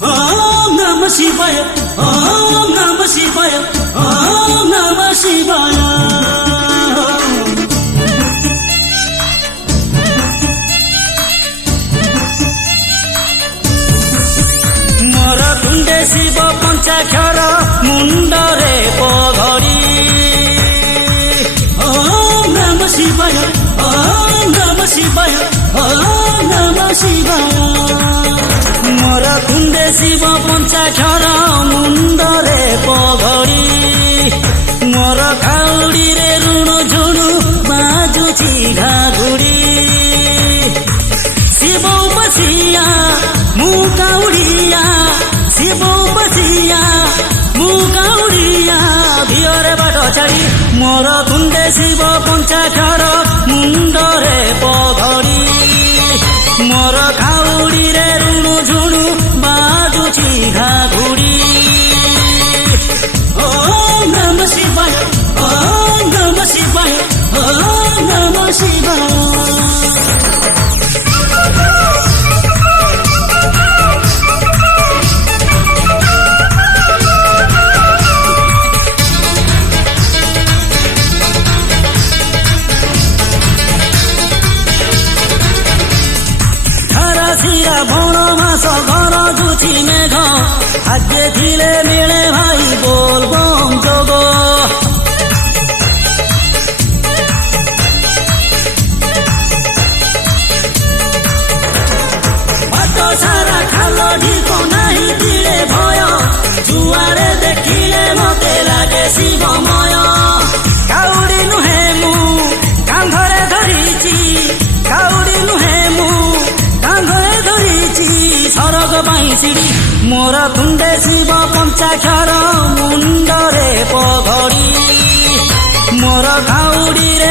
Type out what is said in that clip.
Om Namah Shivaya, Om Namah Shivaya, Om Namah Shivaya. मोर तुंडे शिव पंचाक्षर मुंडरे पघड़ी ओम नमः शिवाय ओम नमः शिवाय ओम नमः शिवाय मोर तुंडे शिव पंचाक्षर मुंडरे पघड़ी मोर खाउड़ी रे ऋण झुणु बाजुची घाघुड़ी शिव बसिया मुकाउड़िया शिव बसिया मुकाउड़िया भियरे बाट छाड़ी मोर तुंडे शिव पंचाक्षर मुंडरे पघड़ी मोर खाउड़ी रे ऋण झुणु बाजुची घाघुड़ी ओम नमः शिवाय ओम नमः शिवाय ओम नमः शिवाय भौण मास घर जुची मेघ आगे थिले मिले भाई बोल बम जोग बाट सारा खाल ढिक नाही दिले भय जुआरे देखिले मते लागे शिवमय काउड़ी नुहे मु कांधरे धरिची काउड़ी नुहे मु सरग बाईसिड़ी मोर तुंडे शिव पंचाक्षर मुंडरे पघड़ी मोर खाउड़ी रे